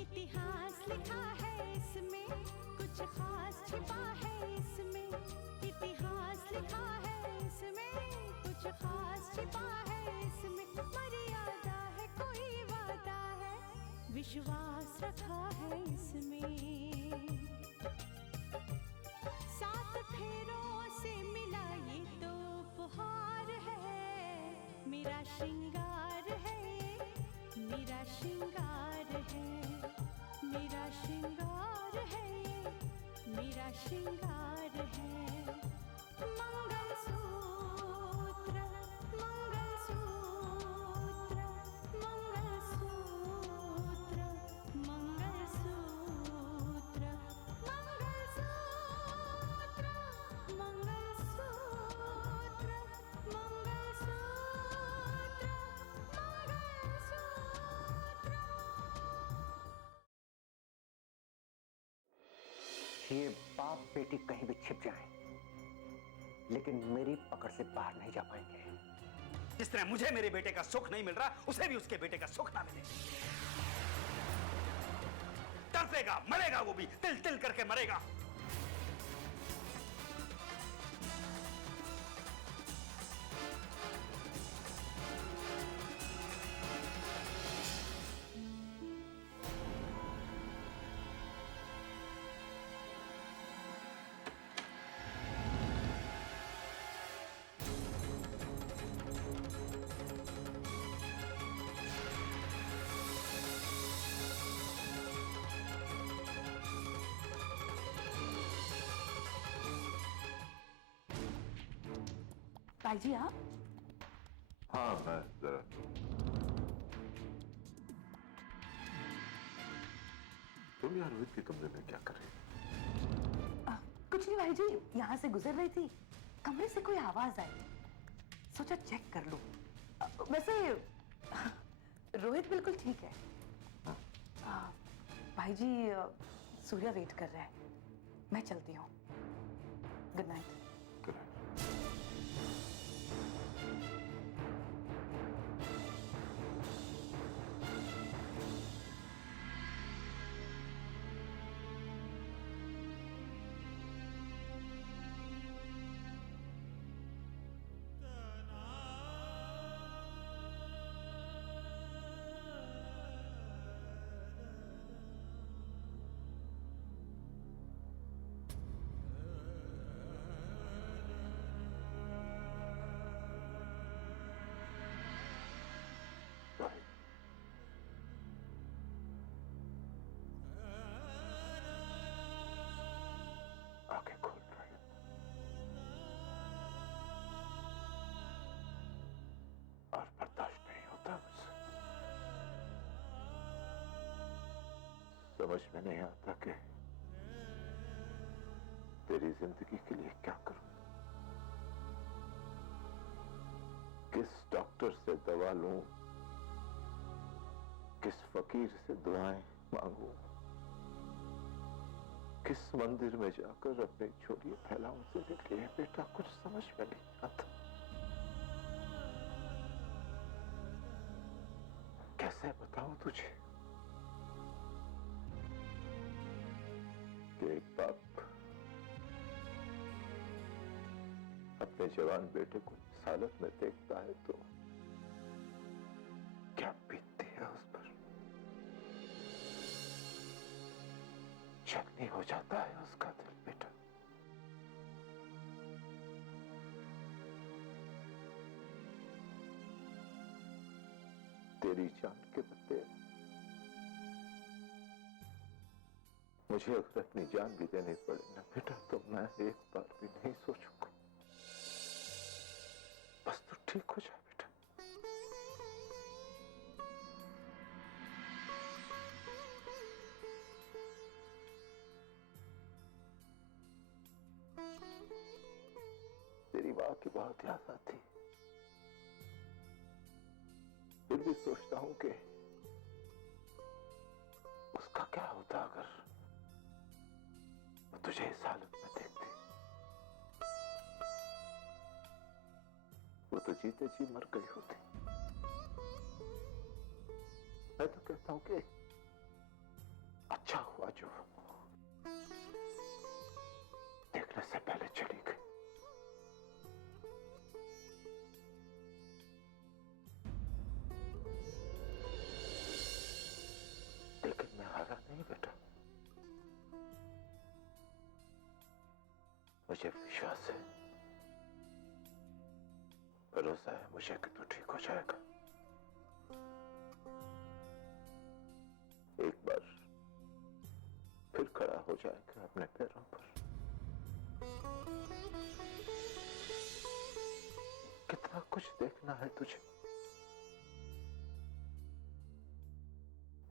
इतिहास लिखा है इसमें, कुछ खास छिपा है इसमें। इतिहास लिखा है इसमें, कुछ खास छिपा है इसमें। मर्यादा है, कोई वादा है, विश्वास रखा है इसमें। सात फेरों से मिला ये तो उपहार है, मेरा श्रृंगार है, मेरा श्रृंगार है, मेरा श्रृंगार है, मेरा श्रृंगार है। मंगलसूत्र, मंगलसूत्र, मंगलसूत्र, मंगलसूत्र, मंगलसूत्र, मंगलसूत्र, मंगलसूत्र। ये बाप बेटी कहीं भी छिप जाएं, लेकिन मेरी पकड़ से बाहर नहीं जा पाएंगे। जिस तरह मुझे मेरे बेटे का सुख नहीं मिल रहा, उसे भी उसके बेटे का सुख ना मिले। तड़पेगा, मरेगा, वो भी तिल तिल करके मरेगा। भाई जी आप? हाँ मैं जरा तुम यार रोहित के कमरे में क्या कर रही हो? कुछ नहीं भाई जी, यहाँ से गुजर रही थी, कमरे से कोई आवाज आई, सोचा चेक कर लूं। वैसे रोहित बिल्कुल ठीक है। भाई जी सूर्या वेट कर रहा है, मैं चलती हूँ। Good night. Good night. आंखें खोल रहे और बर्दाश्त नहीं होता मुझसे। समझ में नहीं आता कि तेरी जिंदगी के लिए क्या करूं। किस डॉक्टर से दवा लूं, किस फकीर से दुआएं मांगूं, किस मंदिर में जाकर अपनी झोली फैलाऊं तेरे लिए। बेटा कुछ समझ में नहीं आता। कैसे बताऊं तुझे कि एक बाप अपने जवान बेटे को इस हालत में देखता है तो क्या बीतती है उस पर। छलनी हो जाता है उसका दिल बेटा। तेरी जान के बदले मुझे अगर अपनी जान भी देनी पड़े ना बेटा, तो मैं एक बार भी नहीं सोचूंगा। बस तू ठीक हो जा बेटा। तेरी मां की बहुत याद आती, फिर भी सोचता हूं कि उसका क्या होता अगर वो तुझे इस हालत में देखती। वो तो जीते जी मर गई होती। मैं तो कहता हूं कि अच्छा हुआ जो देखने से पहले चली गई। लेकिन मैं हारा नहीं बेटा, मुझे विश्वास है, भरोसा है मुझे कि तू ठीक हो जाएगा। एक बार फिर खड़ा हो जाएगा अपने पैरों पर। कितना कुछ देखना है तुझे,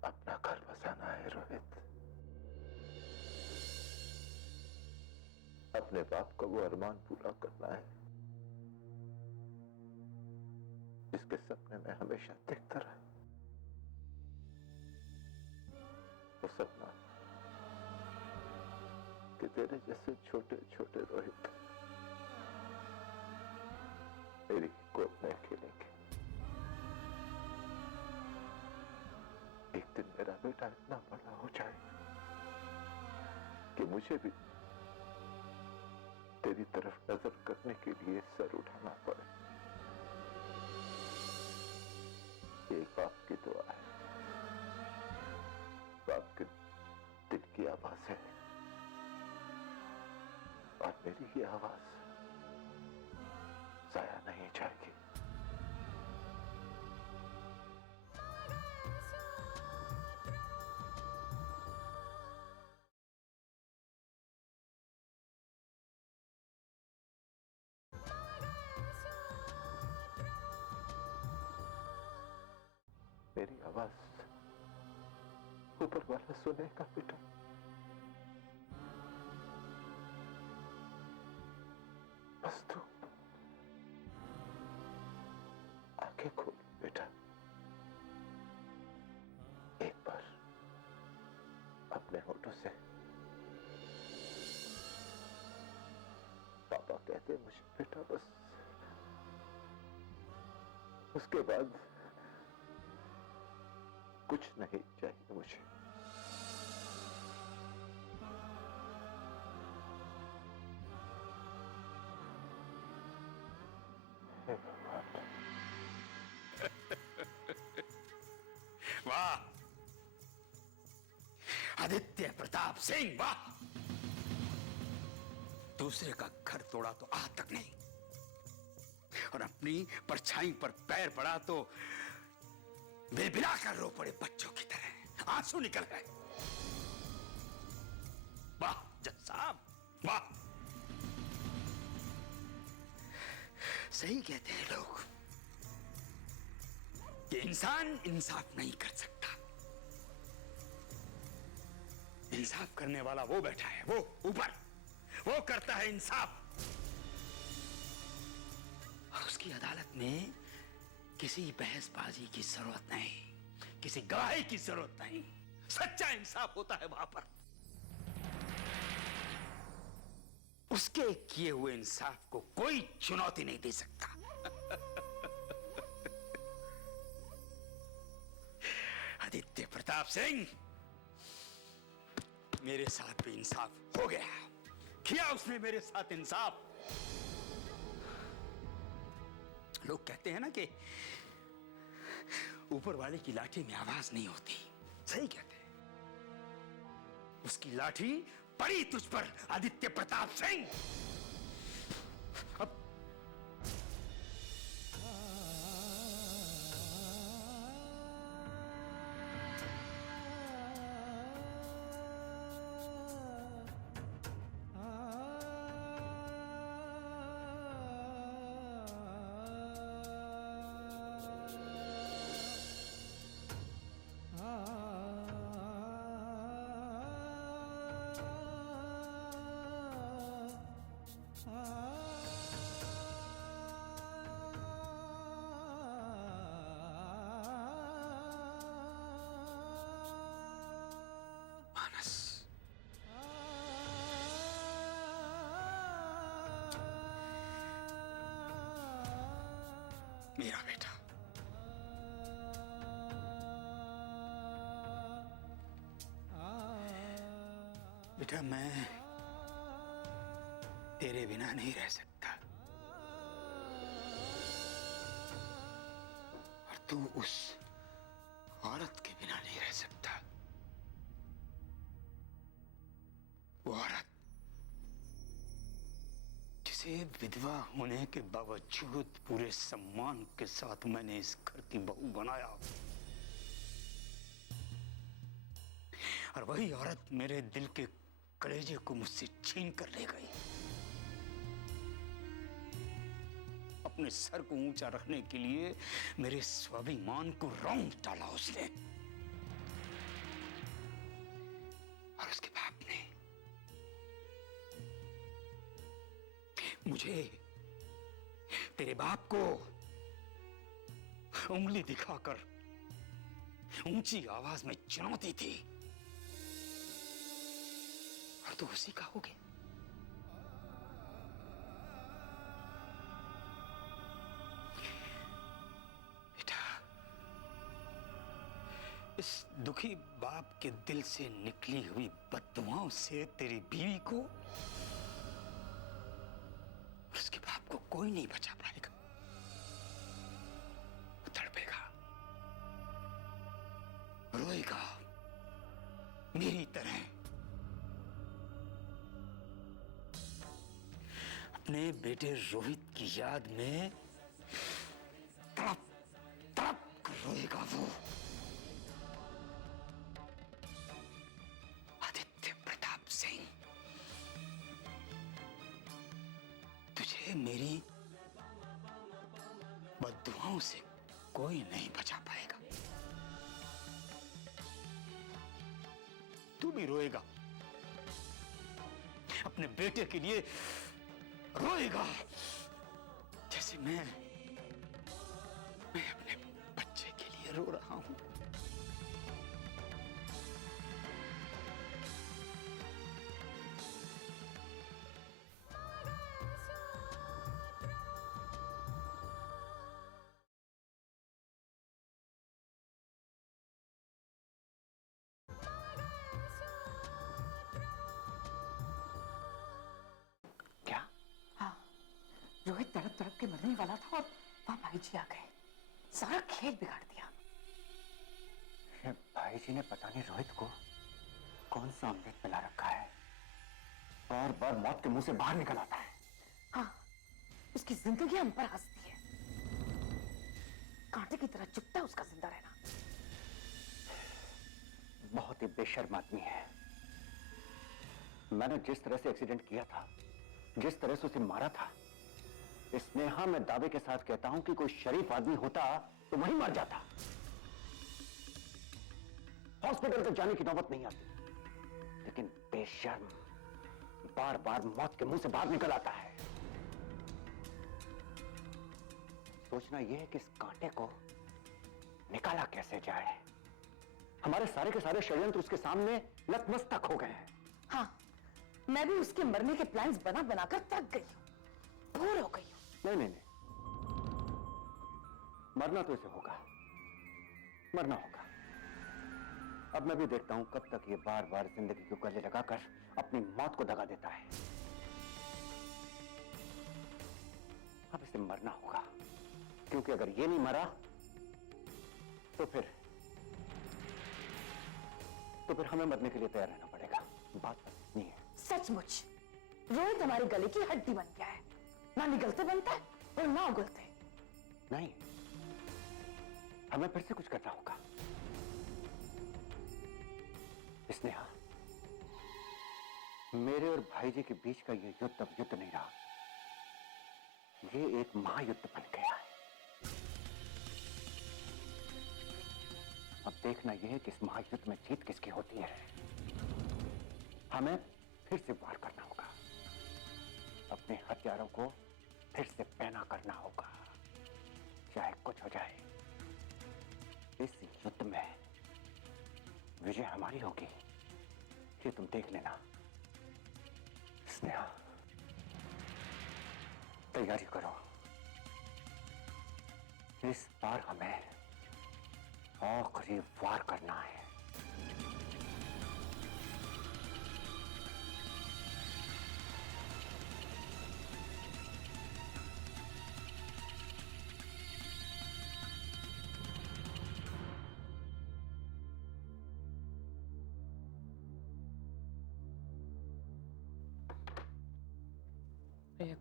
अपना घर बसाना है रोहित, अपने बाप का वो अरमान पूरा करना है जिसके सपने में हमेशा देखता रहा। वो सपना कि तेरे जैसे छोटे छोटे रोहित मेरी गोद में खेलेंगे। एक दिन मेरा बेटा इतना बड़ा हो जाएगा कि मुझे भी तेरी तरफ नजर करने के लिए सर उठाना पड़े। ये बाप की दुआ है, बाप के दिल की आवाज है, और मेरी ये आवाज जाया नहीं जाएगी। मेरी आवाज ऊपर वाला सुनेगा बेटा। बस तू आंखें खोल बेटा, एक बार अपने होठों से पापा कहते मुझे बेटा, बस उसके बाद कुछ नहीं चाहिए मुझे। हे भगवान। वाह आदित्य प्रताप सिंह, वाह। दूसरे का घर तोड़ा तो आज तक नहीं, और अपनी परछाई पर पैर पड़ा तो बेबिला कर रो पड़े बच्चों की तरह, आंसू निकल गए। वाह जज साहब, वाह। सही कहते हैं लोग कि इंसान इंसाफ नहीं कर सकता। इंसाफ करने वाला वो बैठा है, वो ऊपर, वो करता है इंसाफ। और उसकी अदालत में किसी बहसबाजी की जरूरत नहीं, किसी गवाही की जरूरत नहीं, सच्चा इंसाफ होता है वहां पर। उसके किए हुए इंसाफ को कोई चुनौती नहीं दे सकता। आदित्य प्रताप सिंह, मेरे साथ भी इंसाफ हो गया, किया उसने मेरे साथ इंसाफ। लोग कहते हैं ना कि ऊपर वाले की लाठी में आवाज नहीं होती, सही कहते हैं। उसकी लाठी पड़ी तुझ पर आदित्य प्रताप सिंह। अब मानस, मेरा बेटा, बेटा मैं तेरे बिना नहीं रह सकता और तू उस औरत के बिना नहीं रह सकता। वो औरत जिसे विधवा होने के बावजूद पूरे सम्मान के साथ मैंने इस घर की बहू बनाया, और वही औरत मेरे दिल के कलेजे को मुझसे छीन कर ले गई। अपने सर को ऊंचा रखने के लिए मेरे स्वाभिमान को रौंद डाला उसने, और उसके बाप ने मुझे, तेरे बाप को उंगली दिखाकर ऊंची आवाज में चुनौती थी, और तो उसी का हो गया। बेटा इस दुखी बाप के दिल से निकली हुई बददुआओं से तेरी बीवी को और उसके बाप को कोई नहीं बचा पाएगा। वो तड़पेगा, रोएगा मेरी तरह। अपने बेटे रोहित की याद में तड़प तड़प कर रोएगा वो। आदित्य प्रताप सिंह, तुझे मेरी बद्दुआओं से कोई नहीं बचा पाएगा। तू भी रोएगा, अपने बेटे के लिए रोएगा, जैसे मैं अपने बच्चे के लिए रो रहा हूं। क्या? हाँ, रोहित तड़प तड़प के मरने वाला था और वहां भाई जी आ गए, सारा खेल बिगाड़ दिया। ये भाई जी ने पता नहीं रोहित को कौन सा अमृत पिला रखा है, बार बार मौत के मुंह से बाहर निकल आता है। हाँ, उसकी जिंदगी हम पर हंसती है, कांटे की तरह चुभता है उसका जिंदा रहना। बहुत ही बेशर्म आदमी है। मैंने जिस तरह से एक्सीडेंट किया था, जिस तरह से उसे मारा था, स्नेहा मैं दावे के साथ कहता हूं कि कोई शरीफ आदमी होता तो वही मर जाता, हॉस्पिटल तक जाने की नौबत नहीं आती। लेकिन बेशर्म बार बार मौत के मुंह से बाहर निकल आता है। सोचना यह है कि इस कांटे को निकाला कैसे जाए। हमारे सारे के सारे षड्यंत्र उसके सामने नतमस्तक हो गए हैं। हाँ, मैं भी उसके मरने के प्लान्स बना बनाकर थक गई हूँ, बोर हो गई हूँ। नहीं नहीं नहीं, मरना तो इसे होगा, मरना होगा। अब मैं भी देखता हूं कब तक ये बार बार जिंदगी को गले लगाकर अपनी मौत को दगा देता है। अब इसे मरना होगा, क्योंकि अगर ये नहीं मरा तो फिर हमें मरने के लिए तैयार रहना पड़ेगा। बात बस इतनी है। सचमुच रोहित हमारे गले की हड्डी बन गया है, ना निगलते बनता है और ना उगलते। नहीं, हमें फिर से कुछ करना होगा। स्नेहा, मेरे और भाई जी के बीच का ये युद्ध अब युद्ध नहीं रहा, ये एक महायुद्ध बन गया है। अब देखना यह है कि इस महायुद्ध में जीत किसकी होती है। हमें फिर से वार करना होगा, अपने हथियारों को फिर से पैना करना होगा, चाहे कुछ हो जाए। इस युद्ध में विजय हमारी होगी, ये तुम देख लेना। स्नेहा, तैयारी करो, इस बार हमें आखिरी वार करना है।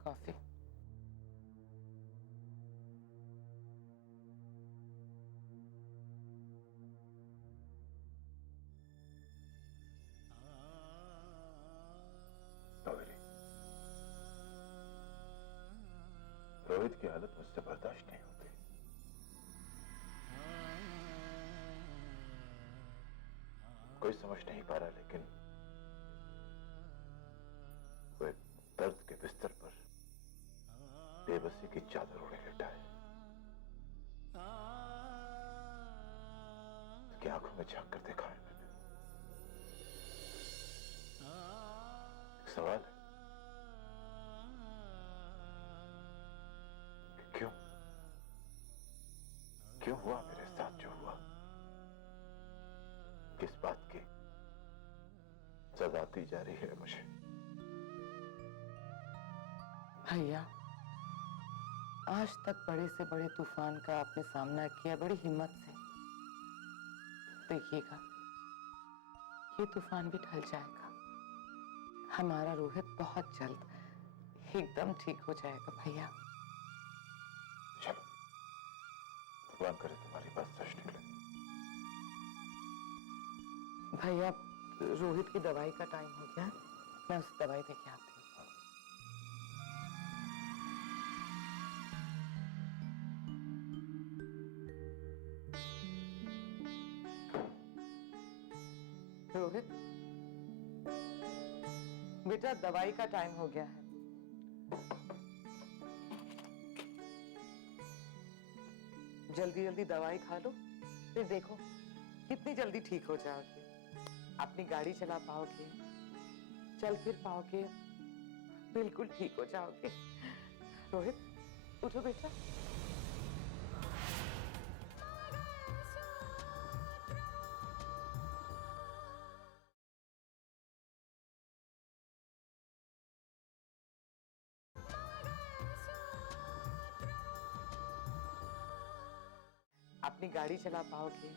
कॉफी। रोहित की हालत मुझसे बर्दाश्त नहीं होती। कोई समझ नहीं पा रहा, लेकिन वो एक दर्द के बिस्तर पर बेबसी की चादर ओढ़े लेटा है। उसकी आंखों में झांक कर देखा है मैंने। एक सवाल है कि क्यों हुआ मेरे साथ जो हुआ? किस बात की सजा दी जा रही है मुझे? भैया, आज तक बड़े से बड़े तूफान का आपने सामना किया बड़ी हिम्मत से। देखिएगा, ये तूफान भी टल जाएगा। हमारा रोहित बहुत जल्द एकदम ठीक हो जाएगा भैया। चलो, भगवान करे तुम्हारी बात सच निकले। भैया, रोहित की दवाई का टाइम हो गया, मैं उसे दवाई देके आती हूँ। रोहित, बेटा दवाई का टाइम हो गया है। जल्दी जल्दी दवाई खा लो, फिर देखो कितनी जल्दी ठीक हो जाओगे। अपनी गाड़ी चला पाओगे, चल फिर पाओगे, बिल्कुल ठीक हो जाओगे। रोहित, उठो बेटा। अपनी गाड़ी चला पाओगे,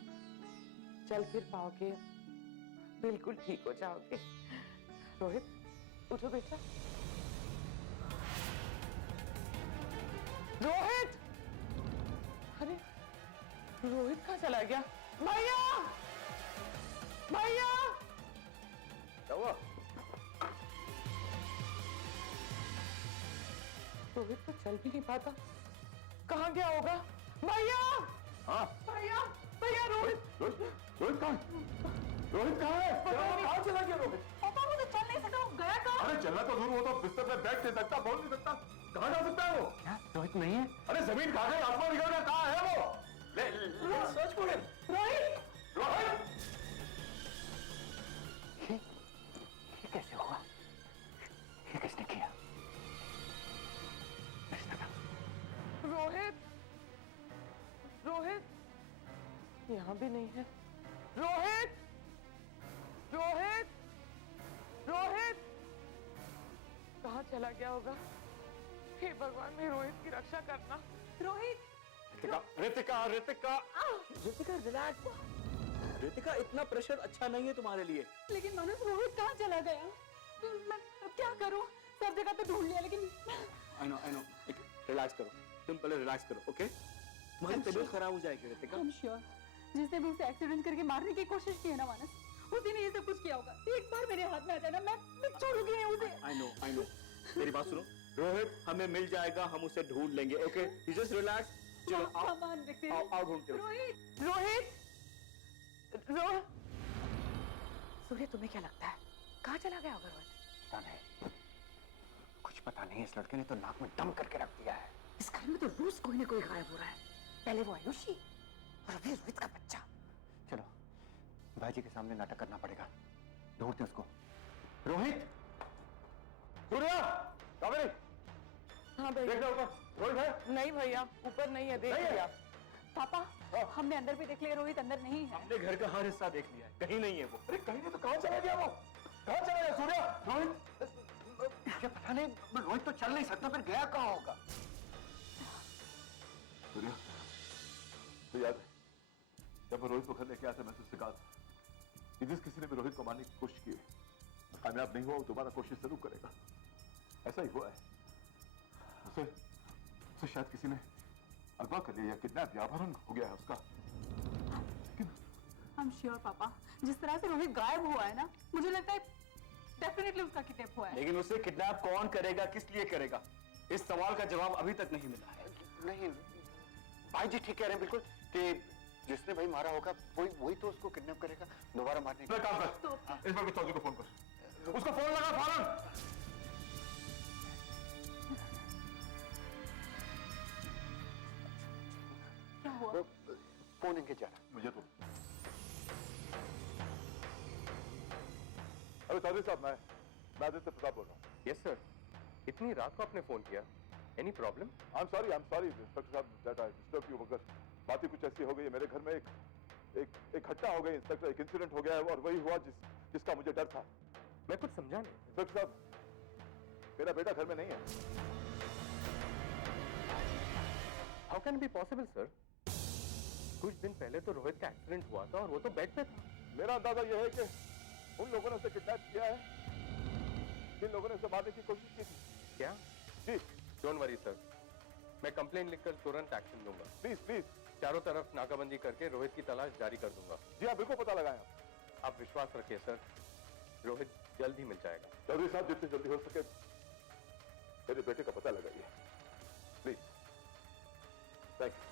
चल फिर पाओगे, बिल्कुल ठीक हो जाओगे। रोहित, उठो बेटा। रोहित! अरे, रोहित कहाँ चला गया? भैया! भैया! क्या हुआ? रोहित तो चल भी नहीं पाता, कहाँ गया होगा? भैया! हाँ? भैया! भैया, रोहित! रोहित कहाँ? रोहित कहाँ है? कहाँ चला गया रोहित? पापा, मुझे चल नहीं सकता, गया कहाँ? अरे चलना तो दूर, वो तो बिस्तर पे बैठ नहीं सकता, बोल नहीं सकता। कहाँ जा सकता है वो? क्या रोहित नहीं है? अरे जमीन खा गई, आसमान निकल गया, कहाँ है वो? ले सर्च करो। रोहित! रोहित! ये कैसे हुआ? ये किसने किया? रोहित! रोहित! यहाँ भी नहीं है। रोहित! रोहित! रोहित! कहाँ चला गया होगा? हे भगवान, मेरे रोहित की रक्षा करना। रोहित! रितिका, रितिका, रितिका, रिलैक्स। रितिका, इतना प्रेशर अच्छा नहीं है तुम्हारे लिए। लेकिन मनोज, रोहित कहाँ चला गया? मैं अब क्या करूं? सब जगह तो ढूंढ लिया, लेकिन आई नो, रिलैक्स करो, तुम पहले रिलैक्स करो, ओके? तुम्हारी तबीयत खराब हो जाएगी रितिका। I'm sure, जिसने भी उसे एक्सीडेंट करके मारने की कोशिश की है ना मानस, उसी ने ये सब कुछ किया होगा। एक बार मेरे हाथ में आ जाना, मैं छोड़ूंगी नहीं उसे। आई नो, मेरी बात सुनो। रोहित हमें मिल जाएगा, हम उसे ढूंढ लेंगे, ओके? You just relax. चलो सामान रखते हैं। आओ ढूंढते हैं। रोहित! रोहित! रोहित! सूर्य, तुम्हें क्या लगता है कहाँ चला गया होगा रोहित? पता नहीं, कुछ पता नहीं। इस लड़के ने तो नाक में दम करके रख दिया है। इस घर में तो रोज कोई ना कोई गायब हो रहा है। पहले वो आयुषी और अभी रोहित का बच्चा। चलो, भाईजी के सामने नाटक करना पड़ेगा। ढूंढते उसको। रोहित! सूर्या! कावेरी! हाँ भैया। देखना ऊपर, रोहित है? नहीं भैया, ऊपर नहीं है, देख नहीं है? लिया। पापा, हमने अंदर भी देख लिया, रोहित अंदर नहीं है। हमने घर का हर हिस्सा देख लिया है, कहीं नहीं है वो। अरे कहीं नहीं तो कहाँ चला गया वो? कहाँ चला गया सूर्या? रोहित! मुझे पता नहीं, रोहित तो चल नहीं सकता, फिर गया कहाँ होगा? सूर्या, तो याद है जब मैं रोहित को घर लेके आया था, मैं तुझसे कहा था कि जिस किसी ने भी रोहित को मारने की कोशिश की है, कामयाब नहीं हुआ, वो दोबारा कोशिश जरूर करेगा। ऐसा ही हुआ है। उसे उसे शायद किसी ने अगवा कर लिया या किडनैप या अपहरण हो गया है उसका। I'm sure पापा, जिस तरह से रोहित गायब हुआ है ना, मुझे लगता है डेफिनेटली उसका किडनैप हुआ है। लेकिन उसे किडनैप कौन करेगा, किस लिए करेगा, इस सवाल का जवाब अभी तक नहीं मिला है। नहीं, भाई जी ठीक कह रहे हैं बिल्कुल कि जिसने भाई मारा होगा वही तो उसको किडनैप करेगा दोबारा मारने के लिए। काम कर, इंस्पेक्टर चौधरी को फोन कर, उसको फोन लगा फौरन। क्या हुआ? फोन एंगेज जा रहा है। मुझे तो अरे चौधरी साहब, मैं आदित्य प्रताप बोल रहा हूँ। यस सर, इतनी रात को आपने फोन किया, any problem? I am sorry inspector साहब दैट आई डिस्टर्ब यू, मगर बात ही कुछ ऐसी हो गई है। मेरे घर में एक घटना हो गई इंस्पेक्टर, एक इंसिडेंट हो गया है और वही हुआ जिसका मुझे डर था। मैं कुछ समझा नहीं। इंस्पेक्टर साहब, मेरा बेटा घर में नहीं है। How can be possible sir? कुछ दिन पहले तो रोहित का एक्सीडेंट हुआ था और वो तो बेड पे था। मेरा अंदाजा यह है कि उन लोगों ने उसे किडनैप किया है जिन लोगों ने उसे मारने की कोशिश की थी। क्या? जी डोंट वरी सर, मैं कंप्लेन लिखकर तुरंत एक्शन लूंगा। प्लीज। चारों तरफ नाकाबंदी करके रोहित की तलाश जारी कर दूंगा। जी हाँ, बिल्कुल पता लगाएं आप विश्वास रखिए सर, रोहित जल्द ही मिल जाएगा। चौधरी साहब, जितनी जल्दी हो सके मेरे बेटे का पता लगाइए प्लीज। Thank you.